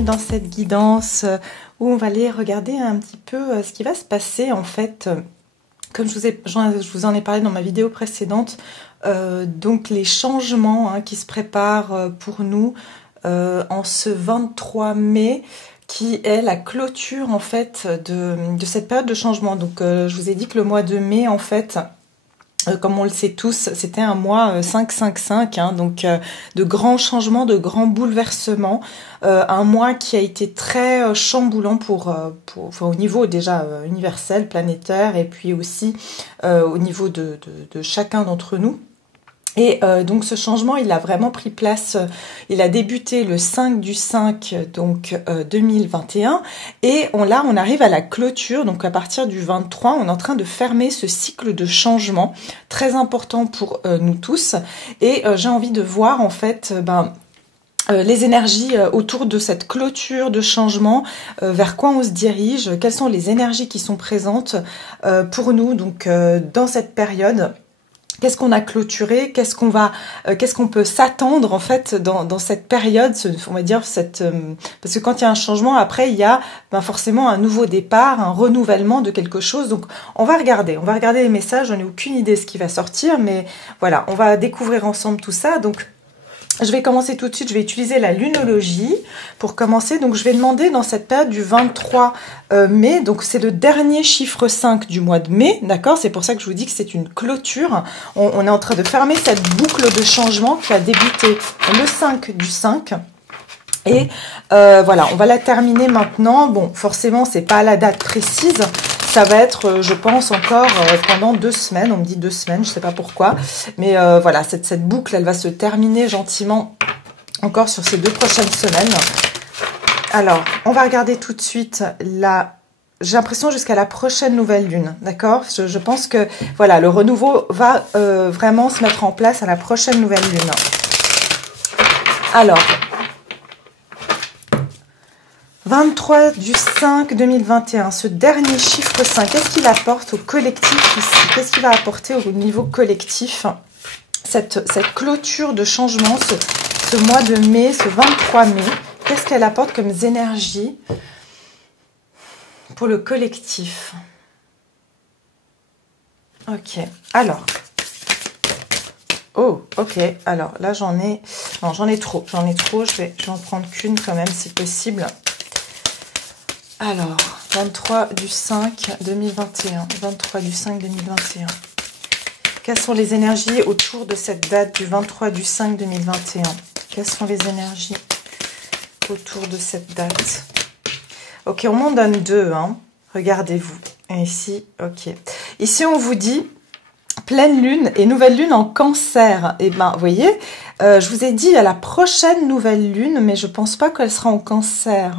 bienvenue dans cette guidance où on va aller regarder un petit peu ce qui va se passer en fait. Comme je vous en ai parlé dans ma vidéo précédente, donc les changements qui se préparent pour nous en ce 23 mai, qui est la clôture en fait de cette période de changement. Donc je vous ai dit que le mois de mai en fait, comme on le sait tous, c'était un mois 5-5-5, donc de grands changements, de grands bouleversements, un mois qui a été très chamboulant enfin, au niveau déjà universel, planétaire, et puis aussi au niveau de chacun d'entre nous. Et donc ce changement, il a vraiment pris place, il a débuté le 5/5 donc 2021 et on arrive à la clôture, donc à partir du 23, on est en train de fermer ce cycle de changement très important pour nous tous et j'ai envie de voir en fait les énergies autour de cette clôture de changement, vers quoi on se dirige, quelles sont les énergies qui sont présentes pour nous donc dans cette période. Qu'est-ce qu'on a clôturé, qu'est-ce qu'on peut s'attendre en fait dans cette période, on va dire parce que quand il y a un changement, après il y a forcément un nouveau départ, un renouvellement de quelque chose. Donc on va regarder les messages. Je n'ai aucune idée de ce qui va sortir, mais voilà, on va découvrir ensemble tout ça. Donc je vais commencer tout de suite, je vais utiliser la lunologie pour commencer. Donc je vais demander dans cette période du 23 mai, donc c'est le dernier chiffre 5 du mois de mai, d'accord? C'est pour ça que je vous dis que c'est une clôture. On est en train de fermer cette boucle de changement qui a débuté le 5/5. Et voilà, on va la terminer maintenant. Bon, forcément, c'est pas à la date précise. Ça va être, je pense, encore pendant 2 semaines. On me dit 2 semaines, je sais pas pourquoi. Mais voilà, cette boucle, elle va se terminer gentiment encore sur ces 2 prochaines semaines. Alors, on va regarder tout de suite j'ai l'impression jusqu'à la prochaine nouvelle lune, d'accord? Je pense que, voilà, le renouveau va vraiment se mettre en place à la prochaine nouvelle lune. Alors, 23/5/2021, ce dernier chiffre 5, qu'est-ce qu'il apporte au collectif ici? Qu'est-ce qu'il va apporter au niveau collectif? Cette clôture de changement, ce mois de mai, ce 23 mai, qu'est-ce qu'elle apporte comme énergie pour le collectif? Ok, alors. Oh, ok, alors là j'en ai trop, je vais en prendre qu'une quand même si possible. Alors, 23/5/2021, 23/5/2021. Quelles sont les énergies autour de cette date du 23/5/2021? Quelles sont les énergies autour de cette date? Ok, on m'en donne 2, regardez-vous. Et ici, ok. Ici, on vous dit pleine lune et nouvelle lune en cancer. Et vous voyez, je vous ai dit à la prochaine nouvelle lune, mais je pense pas qu'elle sera en cancer.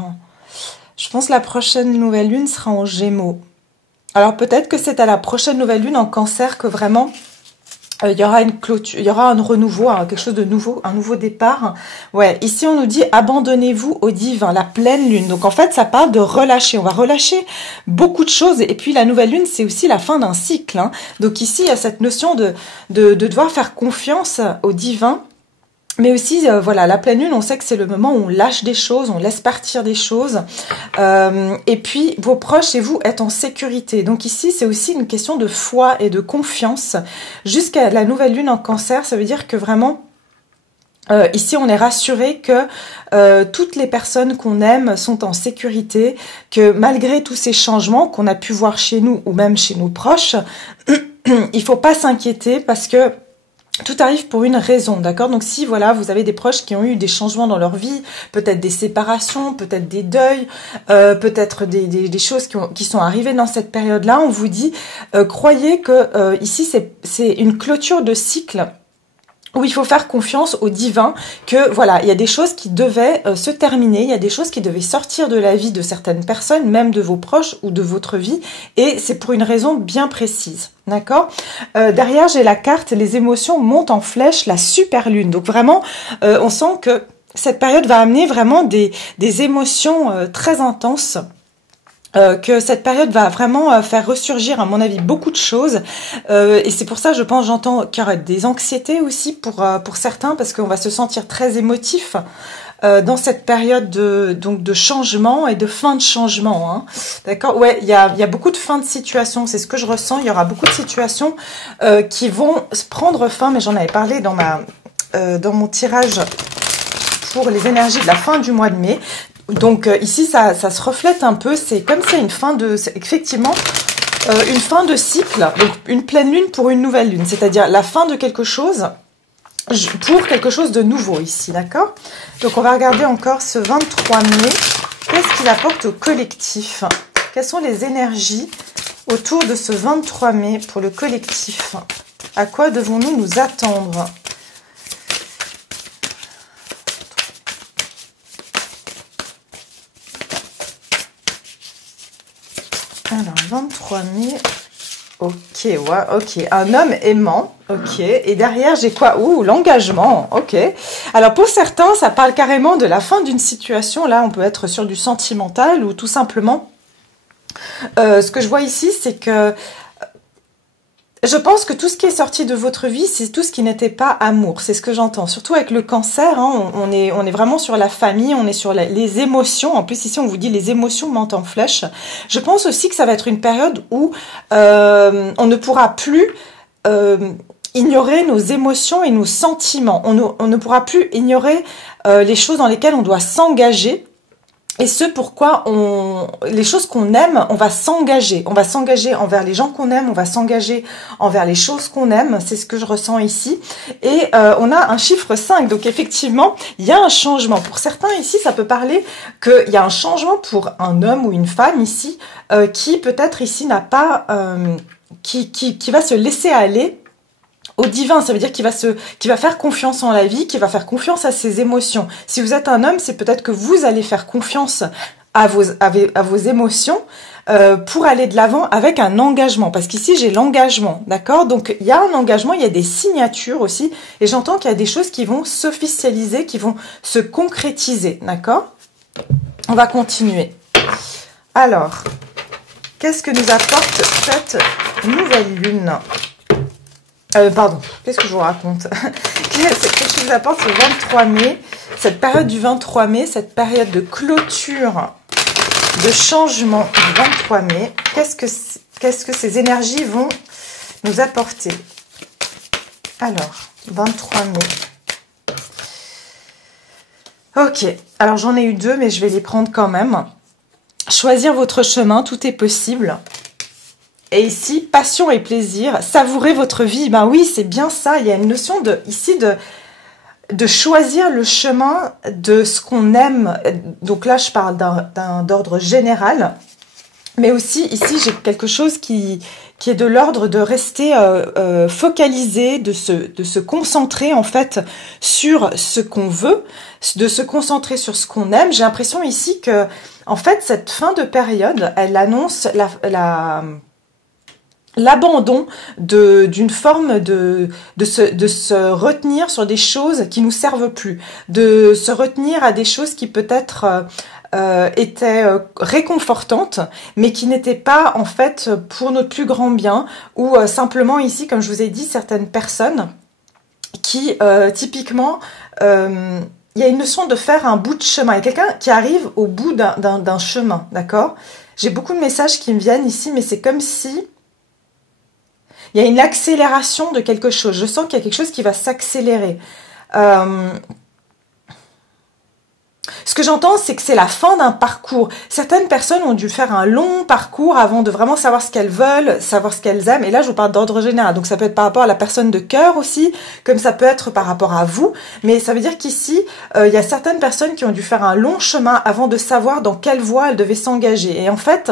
Je pense que la prochaine nouvelle lune sera en Gémeaux. Alors peut-être que c'est à la prochaine nouvelle lune en cancer que vraiment il y aura une clôture, il y aura un renouveau, quelque chose de nouveau, un nouveau départ. Ouais, ici on nous dit abandonnez-vous au divin, la pleine lune. Donc en fait ça parle de relâcher. On va relâcher beaucoup de choses. Et puis la nouvelle lune c'est aussi la fin d'un cycle. Donc ici il y a cette notion de devoir faire confiance au divin. Mais aussi, voilà, la pleine lune, on sait que c'est le moment où on lâche des choses, on laisse partir des choses. Et puis, vos proches et vous êtes en sécurité. Donc ici, c'est aussi une question de foi et de confiance. Jusqu'à la nouvelle lune en cancer, ça veut dire que vraiment, ici, on est rassuré que toutes les personnes qu'on aime sont en sécurité, que malgré tous ces changements qu'on a pu voir chez nous ou même chez nos proches, il faut pas s'inquiéter parce que tout arrive pour une raison, d'accord? Donc si voilà, vous avez des proches qui ont eu des changements dans leur vie, peut-être des séparations, peut-être des deuils, peut-être des choses qui sont arrivées dans cette période-là, on vous dit, croyez que ici c'est une clôture de cycle où il faut faire confiance au divin, que voilà, il y a des choses qui devaient se terminer, il y a des choses qui devaient sortir de la vie de certaines personnes, même de vos proches ou de votre vie, et c'est pour une raison bien précise, d'accord? Derrière, j'ai la carte, les émotions montent en flèche, la super lune, donc vraiment, on sent que cette période va amener vraiment des émotions très intenses, que cette période va vraiment faire ressurgir, à mon avis, beaucoup de choses. Et c'est pour ça, je pense, j'entends qu'il y aura des anxiétés aussi pour certains, parce qu'on va se sentir très émotif. dans cette période de changement et de fin de changement. Hein. D'accord? Ouais, il y a beaucoup de fins de situation, c'est ce que je ressens. Il y aura beaucoup de situations qui vont prendre fin, mais j'en avais parlé dans mon tirage pour les énergies de la fin du mois de mai. Donc ici, ça se reflète un peu. C'est comme c'est effectivement une fin de cycle, donc une pleine lune pour une nouvelle lune, c'est-à-dire la fin de quelque chose pour quelque chose de nouveau ici, d'accord? Donc on va regarder encore ce 23 mai. Qu'est-ce qu'il apporte au collectif? Quelles sont les énergies autour de ce 23 mai pour le collectif? À quoi devons-nous nous attendre? Alors, 23 mai, ok, ouais, ok. Un homme aimant, ok. Et derrière, j'ai quoi? Ouh, l'engagement, ok. Alors, pour certains, ça parle carrément de la fin d'une situation. Là, on peut être sur du sentimental ou tout simplement. Ce que je vois ici, c'est que je pense que tout ce qui est sorti de votre vie, c'est tout ce qui n'était pas amour. C'est ce que j'entends. Surtout avec le cancer, hein, on est vraiment sur la famille, on est sur les émotions. En plus, ici, on vous dit les émotions montent en flèche. Je pense aussi que ça va être une période où on ne pourra plus ignorer nos émotions et nos sentiments. On ne pourra plus ignorer les choses dans lesquelles on doit s'engager. Et ce pourquoi les choses qu'on aime, on va s'engager. On va s'engager envers les gens qu'on aime, on va s'engager envers les choses qu'on aime. C'est ce que je ressens ici. Et on a un chiffre 5. Donc effectivement, il y a un changement. Pour certains ici, ça peut parler qu'il y a un changement pour un homme ou une femme ici, qui peut-être ici n'a pas... qui va se laisser aller au divin. Ça veut dire qu'il va faire confiance en la vie, qu'il va faire confiance à ses émotions. Si vous êtes un homme, c'est peut-être que vous allez faire confiance à vos émotions pour aller de l'avant avec un engagement. Parce qu'ici, j'ai l'engagement, d'accord? Donc, il y a un engagement, il y a des signatures aussi. Et j'entends qu'il y a des choses qui vont s'officialiser, qui vont se concrétiser, d'accord? On va continuer. Alors, qu'est-ce que nous apporte cette nouvelle lune? Pardon, qu'est-ce que je vous raconte? Qu'est-ce que vous apporte ce 23 mai, cette période du 23 mai, cette période de clôture, de changement du 23 mai? Qu'est-ce que ces énergies vont nous apporter? Alors, 23 mai. Ok, alors j'en ai eu deux, mais je vais les prendre quand même. Choisir votre chemin, tout est possible. Et ici, passion et plaisir, savourez votre vie. Ben oui, c'est bien ça. Il y a une notion de choisir le chemin de ce qu'on aime. Donc là, je parle d'ordre général. Mais aussi, ici, j'ai quelque chose qui est de l'ordre de rester focalisé, de se concentrer en fait sur ce qu'on veut, de se concentrer sur ce qu'on aime. J'ai l'impression ici que, en fait, cette fin de période, elle annonce l'abandon d'une forme de se retenir sur des choses qui nous servent plus, de se retenir à des choses qui peut-être étaient réconfortantes, mais qui n'étaient pas en fait pour notre plus grand bien, ou simplement ici, comme je vous ai dit, certaines personnes qui typiquement il y a une notion de faire un bout de chemin. Il y a quelqu'un qui arrive au bout d'un chemin, d'accord? J'ai beaucoup de messages qui me viennent ici, mais c'est comme si il y a une accélération de quelque chose. Je sens qu'il y a quelque chose qui va s'accélérer. Ce que j'entends, c'est que c'est la fin d'un parcours. Certaines personnes ont dû faire un long parcours avant de vraiment savoir ce qu'elles veulent, savoir ce qu'elles aiment. Et là, je vous parle d'ordre général. Donc, ça peut être par rapport à la personne de cœur aussi, comme ça peut être par rapport à vous. Mais ça veut dire qu'ici, il y a certaines personnes qui ont dû faire un long chemin avant de savoir dans quelle voie elles devaient s'engager. Et en fait,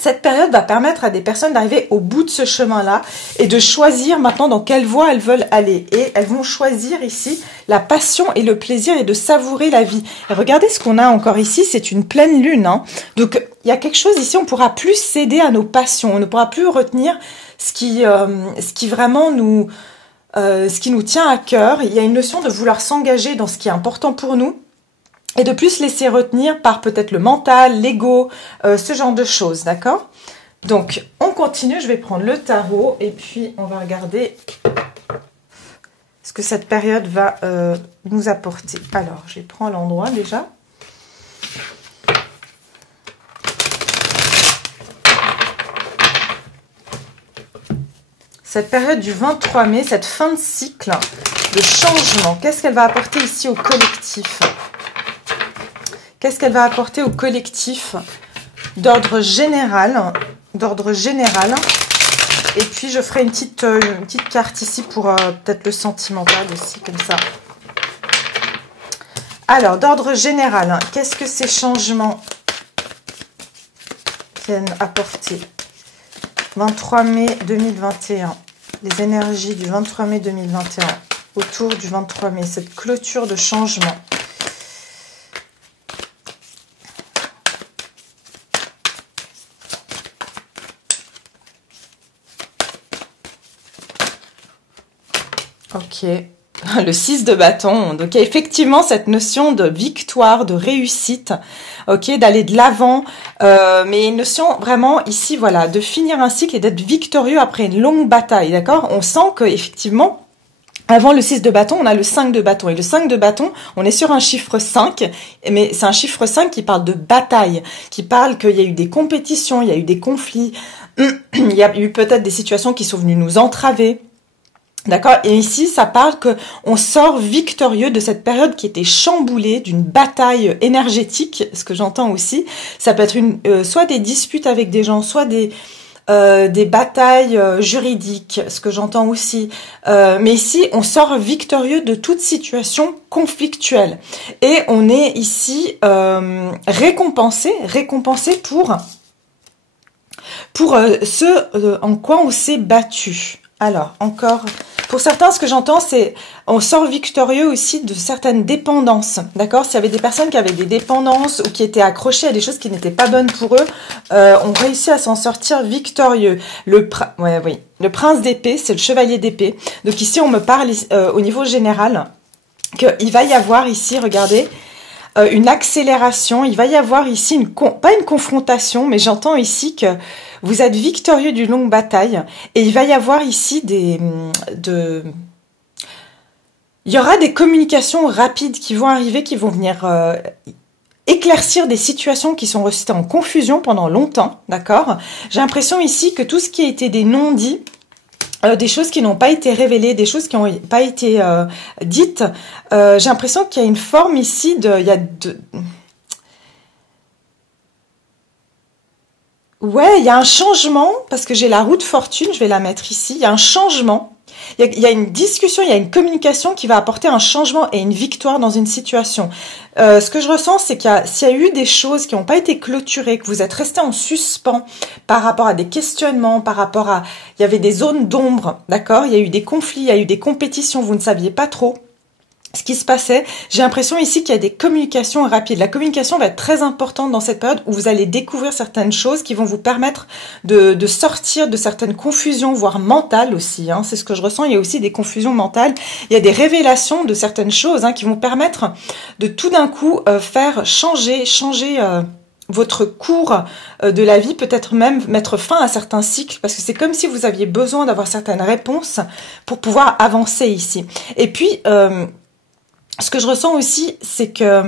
cette période va permettre à des personnes d'arriver au bout de ce chemin-là et de choisir maintenant dans quelle voie elles veulent aller. Et elles vont choisir ici la passion et le plaisir et de savourer la vie. Et regardez ce qu'on a encore ici, c'est une pleine lune. Hein. Donc, il y a quelque chose ici, on ne pourra plus céder à nos passions, on ne pourra plus retenir ce qui vraiment ce qui nous tient à cœur. Il y a une notion de vouloir s'engager dans ce qui est important pour nous. Et de plus se laisser retenir par peut-être le mental, l'ego, ce genre de choses, d'accord? Donc, on continue, je vais prendre le tarot et puis on va regarder ce que cette période va nous apporter. Alors, je prends l'endroit déjà. Cette période du 23 mai, cette fin de cycle de changement, qu'est-ce qu'elle va apporter ici au collectif? Qu'est-ce qu'elle va apporter au collectif d'ordre général? Et puis, je ferai une petite carte ici pour peut-être le sentimental aussi, comme ça. Alors, d'ordre général, qu'est-ce que ces changements viennent apporter? 23 mai 2021, les énergies du 23 mai 2021, autour du 23 mai, cette clôture de changement. Ok, le 6 de bâton, donc il y a effectivement cette notion de victoire, de réussite, ok, d'aller de l'avant, mais une notion vraiment ici, voilà, de finir un cycle et d'être victorieux après une longue bataille, d'accord? On sent que effectivement, avant le 6 de bâton, on a le 5 de bâton, et le 5 de bâton, on est sur un chiffre 5, mais c'est un chiffre 5 qui parle de bataille, qui parle qu'il y a eu des compétitions, il y a eu des conflits, il y a eu peut-être des situations qui sont venues nous entraver. D'accord? Et ici, ça parle que on sort victorieux de cette période qui était chamboulée d'une bataille énergétique, ce que j'entends aussi. Ça peut être soit des disputes avec des gens, soit des batailles juridiques, ce que j'entends aussi. Mais ici, on sort victorieux de toute situation conflictuelle. Et on est ici récompensé pour ce en quoi on s'est battu. Alors, encore, pour certains, ce que j'entends, c'est on sort victorieux aussi de certaines dépendances, d'accord? S'il y avait des personnes qui avaient des dépendances ou qui étaient accrochées à des choses qui n'étaient pas bonnes pour eux, on réussit à s'en sortir victorieux. Le prince d'épée, c'est le chevalier d'épée. Donc ici, on me parle au niveau général qu'il va y avoir ici, regardez, une accélération. Il va y avoir ici pas une confrontation, mais j'entends ici que vous êtes victorieux d'une longue bataille et il va y avoir ici il y aura des communications rapides qui vont arriver, qui vont venir éclaircir des situations qui sont restées en confusion pendant longtemps, d'accord? J'ai l'impression ici que tout ce qui a été des non-dits, des choses qui n'ont pas été révélées, des choses qui n'ont pas été dites, j'ai l'impression qu'il y a une forme ici Ouais, il y a un changement, parce que j'ai la roue de fortune, je vais la mettre ici, il y a un changement, il y a une discussion, il y a une communication qui va apporter un changement et une victoire dans une situation. Ce que je ressens, c'est s'il y a eu des choses qui n'ont pas été clôturées, que vous êtes resté en suspens par rapport à des questionnements, par rapport à... Il y avait des zones d'ombre, d'accord? Il y a eu des conflits, il y a eu des compétitions, vous ne saviez pas trop ce qui se passait. J'ai l'impression ici qu'il y a des communications rapides. La communication va être très importante dans cette période où vous allez découvrir certaines choses qui vont vous permettre de sortir de certaines confusions, voire mentales aussi. Hein. C'est ce que je ressens. Il y a aussi des confusions mentales. Il y a des révélations de certaines choses qui vont permettre de tout d'un coup faire changer votre cours de la vie, peut-être même mettre fin à certains cycles, parce que c'est comme si vous aviez besoin d'avoir certaines réponses pour pouvoir avancer ici. Et puis... ce que je ressens aussi, c'est que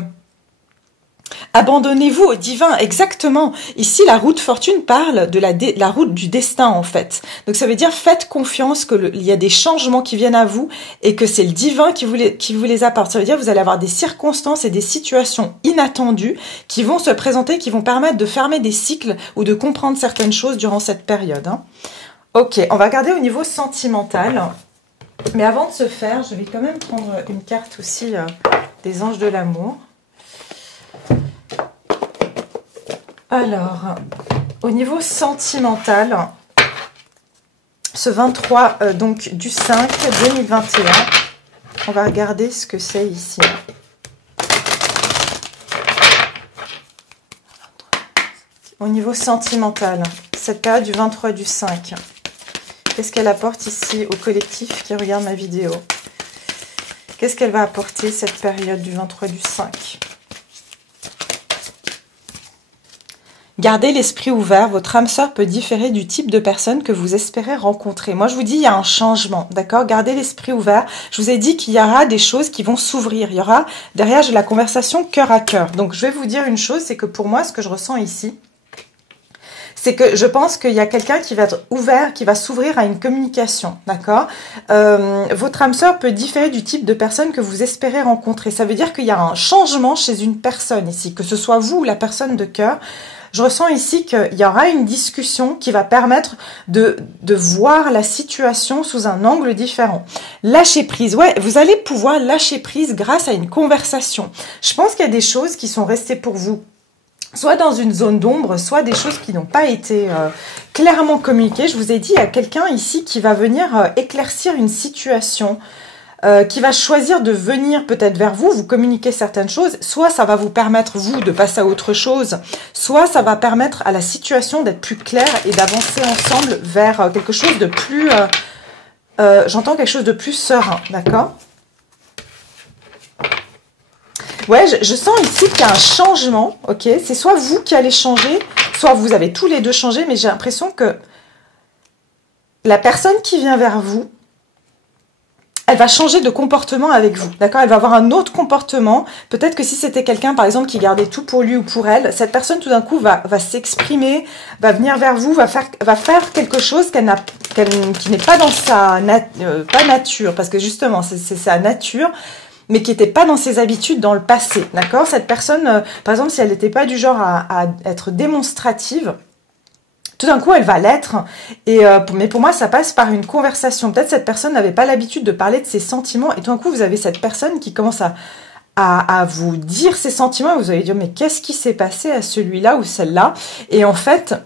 abandonnez-vous au divin, exactement. Ici, la roue de fortune parle de la route du destin, en fait. Donc, ça veut dire, faites confiance qu'il y a des changements qui viennent à vous et que c'est le divin qui vous les apporte. Ça veut dire, vous allez avoir des circonstances et des situations inattendues qui vont se présenter, qui vont permettre de fermer des cycles ou de comprendre certaines choses durant cette période. Ok, on va regarder au niveau sentimental. Mais avant de se faire, je vais quand même prendre une carte aussi des anges de l'amour. Alors, au niveau sentimental, ce 23 donc du 5 2021, on va regarder ce que c'est ici. Au niveau sentimental, cette période du 23 du 5. Qu'est-ce qu'elle apporte ici au collectif qui regarde ma vidéo? Qu'est-ce qu'elle va apporter cette période du 23 du 5? Gardez l'esprit ouvert, votre âme sœur peut différer du type de personne que vous espérez rencontrer. Moi, je vous dis, il y a un changement, d'accord? Gardez l'esprit ouvert. Je vous ai dit qu'il y aura des choses qui vont s'ouvrir. Il y aura derrière la conversation cœur à cœur. Donc, je vais vous dire une chose, c'est que pour moi, ce que je ressens ici, c'est que je pense qu'il y a quelqu'un qui va être ouvert, qui va s'ouvrir à une communication, d'accord? Votre âme sœur peut différer du type de personne que vous espérez rencontrer. Ça veut dire qu'il y a un changement chez une personne ici, que ce soit vous ou la personne de cœur. Je ressens ici qu'il y aura une discussion qui va permettre de voir la situation sous un angle différent. Lâcher prise. Ouais, vous allez pouvoir lâcher prise grâce à une conversation. Je pense qu'il y a des choses qui sont restées pour vous, soit dans une zone d'ombre, soit des choses qui n'ont pas été clairement communiquées. Je vous ai dit, il y a quelqu'un ici qui va venir éclaircir une situation, qui va choisir de venir peut-être vers vous, vous communiquer certaines choses, soit ça va vous permettre, vous, de passer à autre chose, soit ça va permettre à la situation d'être plus claire et d'avancer ensemble vers quelque chose de plus... j'entends quelque chose de plus serein, d'accord? Ouais, je sens ici qu'il y a un changement, ok? C'est soit vous qui allez changer, soit vous avez tous les deux changé, mais j'ai l'impression que la personne qui vient vers vous, elle va changer de comportement avec vous, d'accord? Elle va avoir un autre comportement. Peut-être que si c'était quelqu'un, par exemple, qui gardait tout pour lui ou pour elle, cette personne, tout d'un coup, va s'exprimer, va venir vers vous, va faire quelque chose qui n'est pas dans sa pas nature, parce que justement, c'est sa nature, mais qui n'était pas dans ses habitudes dans le passé, d'accord? Cette personne, par exemple, si elle n'était pas du genre à être démonstrative, tout d'un coup, elle va l'être, mais pour moi, ça passe par une conversation. Peut-être cette personne n'avait pas l'habitude de parler de ses sentiments, et tout d'un coup, vous avez cette personne qui commence à vous dire ses sentiments, et vous allez dire, mais qu'est-ce qui s'est passé à celui-là ou celle-là? Et en fait,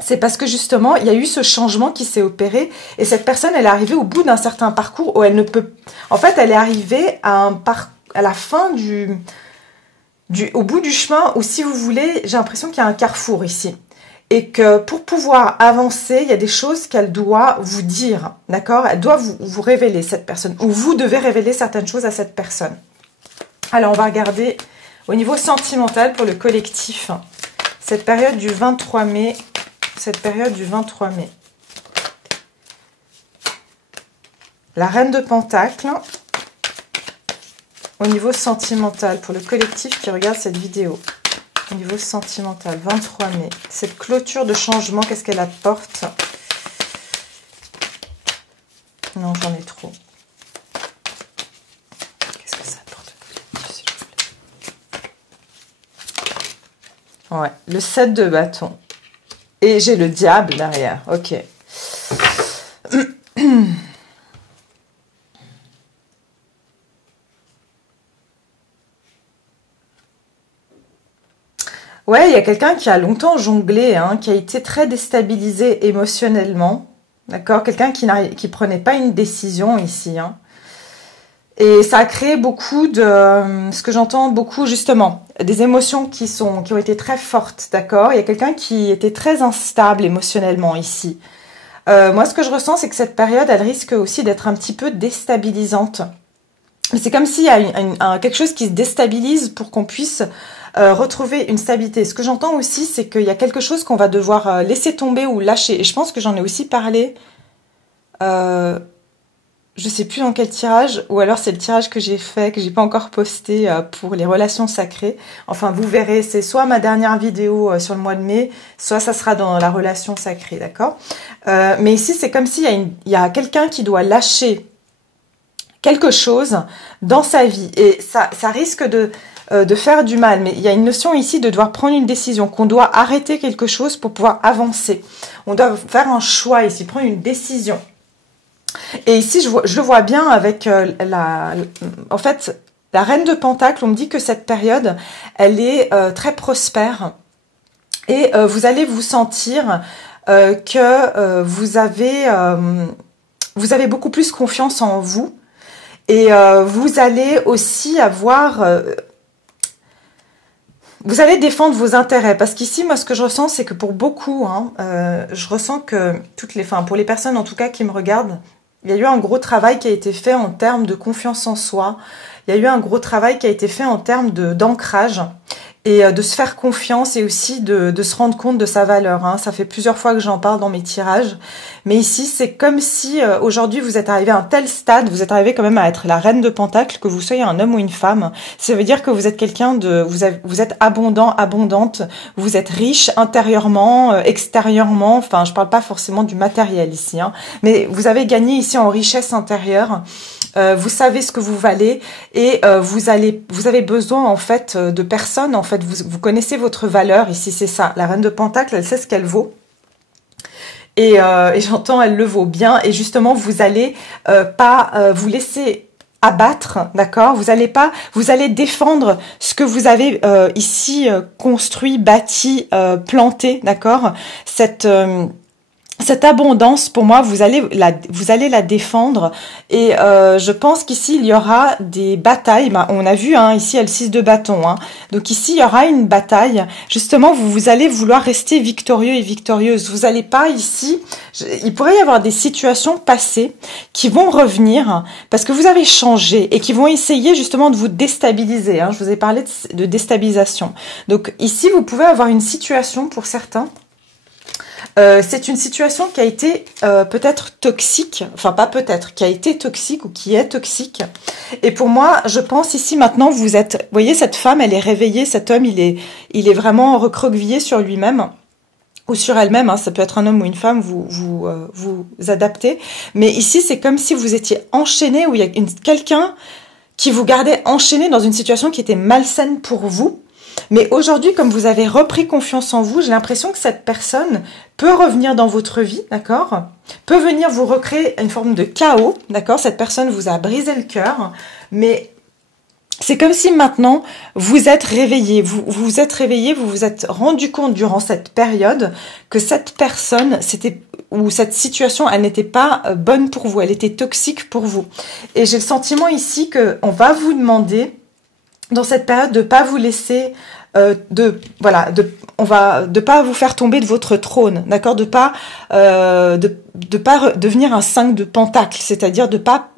c'est parce que justement, il y a eu ce changement qui s'est opéré, et cette personne, elle est arrivée au bout d'un certain parcours où elle ne peut... En fait, elle est arrivée à la fin au bout du chemin, où si vous voulez, j'ai l'impression qu'il y a un carrefour ici. Et que pour pouvoir avancer, il y a des choses qu'elle doit vous dire, d'accord? Elle doit vous révéler, cette personne, ou vous devez révéler certaines choses à cette personne. Alors, on va regarder au niveau sentimental pour le collectif, cette période du 23 mai. La reine de Pentacles, au niveau sentimental, pour le collectif qui regarde cette vidéo. Au niveau sentimental, 23 mai. Cette clôture de changement, qu'est-ce qu'elle apporte? Non, j'en ai trop. Qu'est-ce que ça apporte, s'il vous plaît? Ouais, le 7 de bâton. Et j'ai le diable derrière. Ok. Ouais, il y a quelqu'un qui a longtemps jonglé, hein, qui a été très déstabilisé émotionnellement, d'accord? Quelqu'un qui prenait pas une décision ici, hein. Et ça a créé beaucoup ce que j'entends beaucoup justement, des émotions qui ont été très fortes, d'accord? Il y a quelqu'un qui était très instable émotionnellement ici. Moi, ce que je ressens, c'est que cette période, elle risque aussi d'être un petit peu déstabilisante. C'est comme s'il y a quelque chose qui se déstabilise pour qu'on puisse retrouver une stabilité. Ce que j'entends aussi, c'est qu'il y a quelque chose qu'on va devoir laisser tomber ou lâcher. Et je pense que j'en ai aussi parlé, je sais plus dans quel tirage, ou alors c'est le tirage que j'ai fait, que j'ai pas encore posté pour les relations sacrées. Enfin, vous verrez, c'est soit ma dernière vidéo sur le mois de mai, soit ça sera dans la relation sacrée, d'accord? Mais ici, c'est comme s'il y a quelqu'un qui doit lâcher quelque chose dans sa vie. Et ça risque de faire du mal, mais il y a une notion ici de devoir prendre une décision, qu'on doit arrêter quelque chose pour pouvoir avancer. On doit faire un choix ici, prendre une décision. Et ici, je le vois bien avec en fait, la reine de Pentacles. On me dit que cette période, elle est très prospère. Et vous allez vous sentir que vous avez beaucoup plus confiance en vous. Et vous allez aussi avoir... vous allez défendre vos intérêts. Parce qu'ici, moi, ce que je ressens, c'est que pour beaucoup, hein, je ressens que pour les personnes, en tout cas, qui me regardent, il y a eu un gros travail qui a été fait en termes de confiance en soi. Il y a eu un gros travail qui a été fait en termes d'ancrage. et de se faire confiance et aussi de se rendre compte de sa valeur. Hein. Ça fait plusieurs fois que j'en parle dans mes tirages. Mais ici, c'est comme si aujourd'hui vous êtes arrivé à un tel stade, vous êtes arrivé quand même à être la reine de Pentacles, que vous soyez un homme ou une femme. Ça veut dire que vous êtes quelqu'un de... Vous êtes abondant, abondante, vous êtes riche intérieurement, extérieurement. Enfin, je parle pas forcément du matériel ici. Hein, mais vous avez gagné ici en richesse intérieure. Vous savez ce que vous valez et vous avez besoin en fait de personnes. En fait, vous connaissez votre valeur ici, c'est ça. La reine de Pentacles, elle sait ce qu'elle vaut. Et j'entends, elle le vaut bien. Et justement, vous allez pas vous laisser abattre, d'accord? Vous allez défendre ce que vous avez ici construit, bâti, planté, d'accord? Cette abondance, pour moi, vous allez la défendre et je pense qu'ici, il y aura des batailles. Ben, on a vu, hein, ici, elle 6 de bâton. Hein. Donc ici, il y aura une bataille. Justement, vous allez vouloir rester victorieux et victorieuse. Vous n'allez pas ici... Il pourrait y avoir des situations passées qui vont revenir parce que vous avez changé et qui vont essayer justement de vous déstabiliser. Hein. Je vous ai parlé de déstabilisation. Donc ici, vous pouvez avoir une situation pour certains. C'est une situation qui a été peut-être toxique, enfin pas peut-être, qui a été toxique ou qui est toxique. Et pour moi, je pense ici maintenant, vous voyez, cette femme, elle est réveillée, cet homme, il est vraiment recroquevillé sur lui-même ou sur elle-même. Hein, ça peut être un homme ou une femme, vous adaptez. Mais ici, c'est comme si vous étiez enchaîné, ou il y a quelqu'un qui vous gardait enchaîné dans une situation qui était malsaine pour vous. Mais aujourd'hui, comme vous avez repris confiance en vous, j'ai l'impression que cette personne peut revenir dans votre vie, d'accord? Peut venir vous recréer une forme de chaos, d'accord? Cette personne vous a brisé le cœur, mais c'est comme si maintenant vous êtes réveillé, vous vous êtes rendu compte durant cette période que cette personne, ou cette situation, elle n'était pas bonne pour vous, elle était toxique pour vous. Et j'ai le sentiment ici qu'on va vous demander dans cette période de pas vous laisser de pas vous faire tomber de votre trône, d'accord, de pas devenir un 5 de pentacle, c'est-à-dire de pas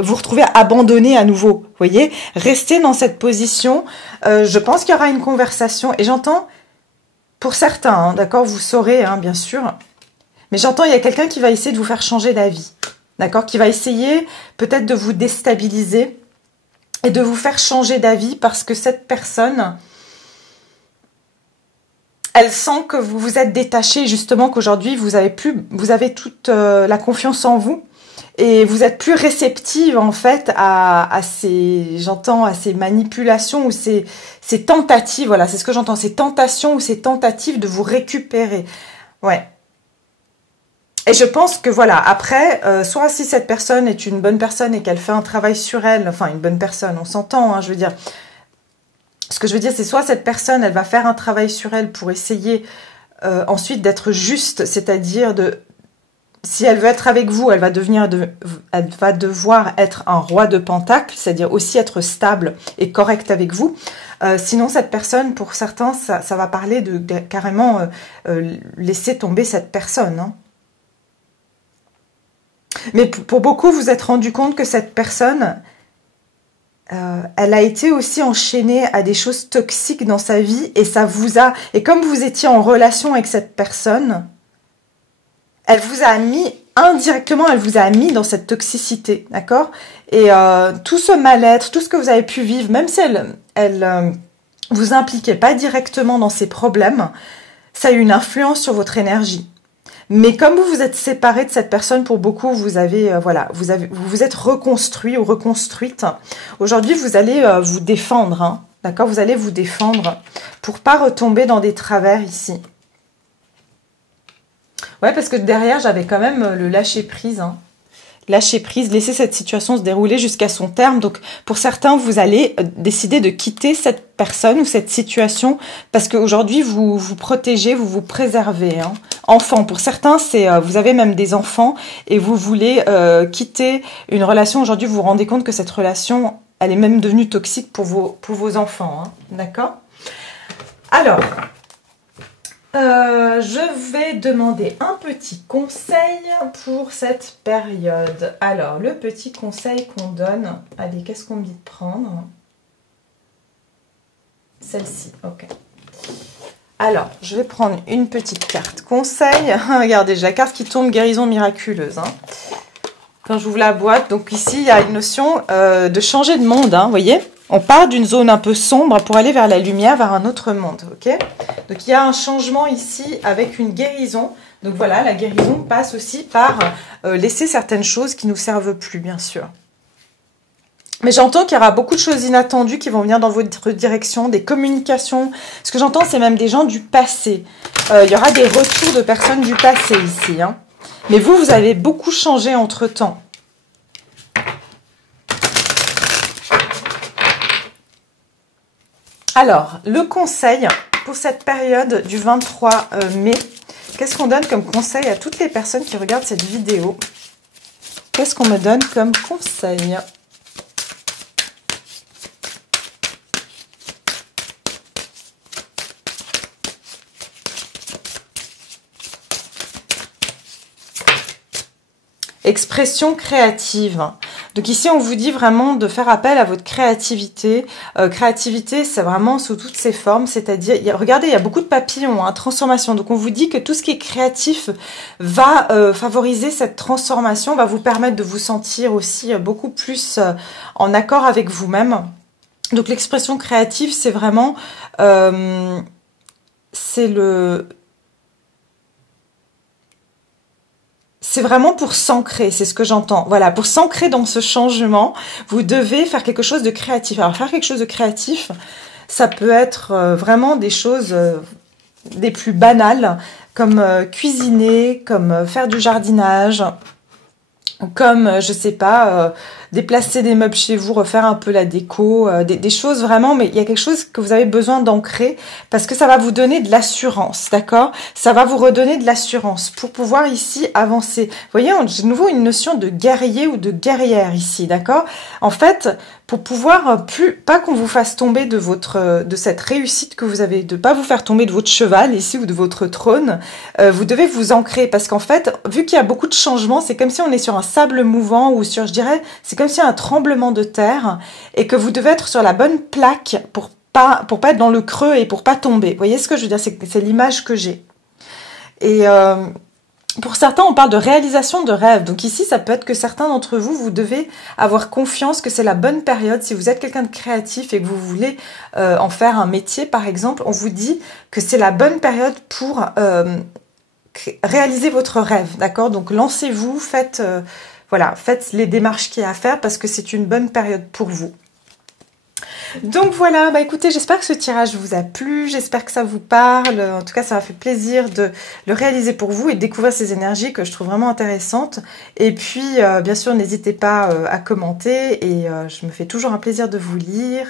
vous retrouver abandonné à nouveau, voyez, restez dans cette position. Je pense qu'il y aura une conversation et j'entends pour certains, hein, d'accord, vous saurez, hein, bien sûr, mais j'entends il y a quelqu'un qui va essayer de vous faire changer d'avis, d'accord, qui va essayer peut-être de vous déstabiliser et de vous faire changer d'avis parce que cette personne, elle sent que vous vous êtes détaché, justement qu'aujourd'hui vous avez toute la confiance en vous et vous êtes plus réceptive en fait à ces manipulations ou ces tentatives, voilà, c'est ce que j'entends, ces tentations ou ces tentatives de vous récupérer. Ouais. Et je pense que voilà, après, soit si cette personne est une bonne personne et qu'elle fait un travail sur elle, enfin une bonne personne, on s'entend, hein, je veux dire. Ce que je veux dire, c'est soit cette personne, elle va faire un travail sur elle pour essayer ensuite d'être juste, c'est-à-dire si elle veut être avec vous, elle va devoir être un roi de pentacle, c'est-à-dire aussi être stable et correcte avec vous. Sinon, cette personne, pour certains, ça va parler de carrément laisser tomber cette personne, hein. Mais pour beaucoup, vous êtes rendu compte que cette personne, elle a été aussi enchaînée à des choses toxiques dans sa vie et et comme vous étiez en relation avec cette personne, elle vous a mis, indirectement, elle vous a mis dans cette toxicité, d'accord? Et tout ce mal-être, tout ce que vous avez pu vivre, même si elle vous impliquait pas directement dans ces problèmes, ça a eu une influence sur votre énergie. Mais comme vous vous êtes séparé de cette personne, pour beaucoup, vous vous êtes reconstruit ou reconstruite. Aujourd'hui, vous allez vous défendre, hein, d'accord? Vous allez vous défendre pour pas retomber dans des travers ici. Ouais, parce que derrière, j'avais quand même le lâcher prise, hein. Lâcher prise, laisser cette situation se dérouler jusqu'à son terme. Donc, pour certains, vous allez décider de quitter cette personne ou cette situation parce qu'aujourd'hui, vous vous protégez, vous vous préservez. Hein. Enfant, pour certains, vous avez même des enfants et vous voulez quitter une relation. Aujourd'hui, vous vous rendez compte que cette relation, elle est même devenue toxique pour vos enfants. Hein. D'accord? Alors... je vais demander un petit conseil pour cette période. Alors, le petit conseil qu'on donne... Allez, qu'est-ce qu'on me dit de prendre? Celle-ci, ok. Alors, je vais prendre une petite carte conseil. Regardez, j'ai la carte qui tourne, guérison miraculeuse. Hein. Quand j'ouvre la boîte, donc ici, il y a une notion de changer de monde. Hein, vous voyez, on part d'une zone un peu sombre pour aller vers la lumière, vers un autre monde. Ok. Donc, il y a un changement ici avec une guérison. Donc voilà, la guérison passe aussi par laisser certaines choses qui ne nous servent plus, bien sûr. Mais j'entends qu'il y aura beaucoup de choses inattendues qui vont venir dans votre direction, des communications. Ce que j'entends, c'est même des gens du passé. Il y aura des retours de personnes du passé ici. Hein. Mais vous, vous avez beaucoup changé entre-temps. Alors, le conseil pour cette période du 23 mai, qu'est-ce qu'on donne comme conseil à toutes les personnes qui regardent cette vidéo? Qu'est-ce qu'on me donne comme conseil? Expression créative. Donc ici, on vous dit vraiment de faire appel à votre créativité. Créativité, c'est vraiment sous toutes ses formes. C'est-à-dire, regardez, il y a beaucoup de papillons, hein, transformation. Donc on vous dit que tout ce qui est créatif va favoriser cette transformation, va vous permettre de vous sentir aussi beaucoup plus en accord avec vous-même. Donc l'expression créative, c'est vraiment... C'est vraiment pour s'ancrer, c'est ce que j'entends. Voilà, pour s'ancrer dans ce changement, vous devez faire quelque chose de créatif. Alors, faire quelque chose de créatif, ça peut être vraiment des choses des plus banales, comme cuisiner, comme faire du jardinage, comme, je sais pas, déplacer des meubles chez vous, refaire un peu la déco, des choses vraiment, mais il y a quelque chose que vous avez besoin d'ancrer parce que ça va vous donner de l'assurance, d'accord? Ça va vous redonner de l'assurance pour pouvoir ici avancer. Vous voyez, j'ai de nouveau une notion de guerrier ou de guerrière ici, d'accord? En fait, pour pouvoir pas qu'on vous fasse tomber de cette réussite que vous avez, de pas vous faire tomber de votre cheval ici ou de votre trône, vous devez vous ancrer parce qu'en fait, vu qu'il y a beaucoup de changements, c'est comme si on est sur un sable mouvant ou sur, je dirais, c'est comme si un tremblement de terre et que vous devez être sur la bonne plaque pour pas être dans le creux et pour pas tomber. Vous voyez ce que je veux dire? C'est l'image que j'ai. Et pour certains, on parle de réalisation de rêve. Donc ici, ça peut être que certains d'entre vous, vous devez avoir confiance que c'est la bonne période. Si vous êtes quelqu'un de créatif et que vous voulez en faire un métier, par exemple, on vous dit que c'est la bonne période pour réaliser votre rêve. D'accord? Donc lancez-vous, faites les démarches qu'il y a à faire parce que c'est une bonne période pour vous. Donc voilà, bah écoutez, j'espère que ce tirage vous a plu, j'espère que ça vous parle. En tout cas, ça m'a fait plaisir de le réaliser pour vous et de découvrir ces énergies que je trouve vraiment intéressantes. Et puis, bien sûr, n'hésitez pas à commenter et je me fais toujours un plaisir de vous lire.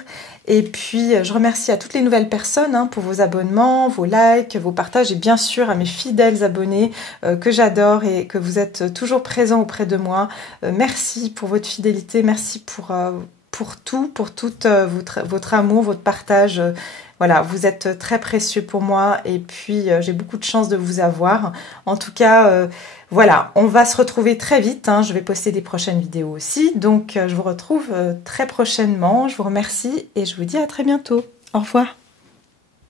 Et puis, je remercie à toutes les nouvelles personnes pour vos abonnements, vos likes, vos partages et bien sûr à mes fidèles abonnés que j'adore et que vous êtes toujours présents auprès de moi. Merci pour votre fidélité, merci pour tout votre amour, votre partage. Voilà, vous êtes très précieux pour moi et puis j'ai beaucoup de chance de vous avoir. En tout cas, voilà, on va se retrouver très vite. Je vais poster des prochaines vidéos aussi. Donc, je vous retrouve très prochainement. Je vous remercie et je vous dis à très bientôt. Au revoir.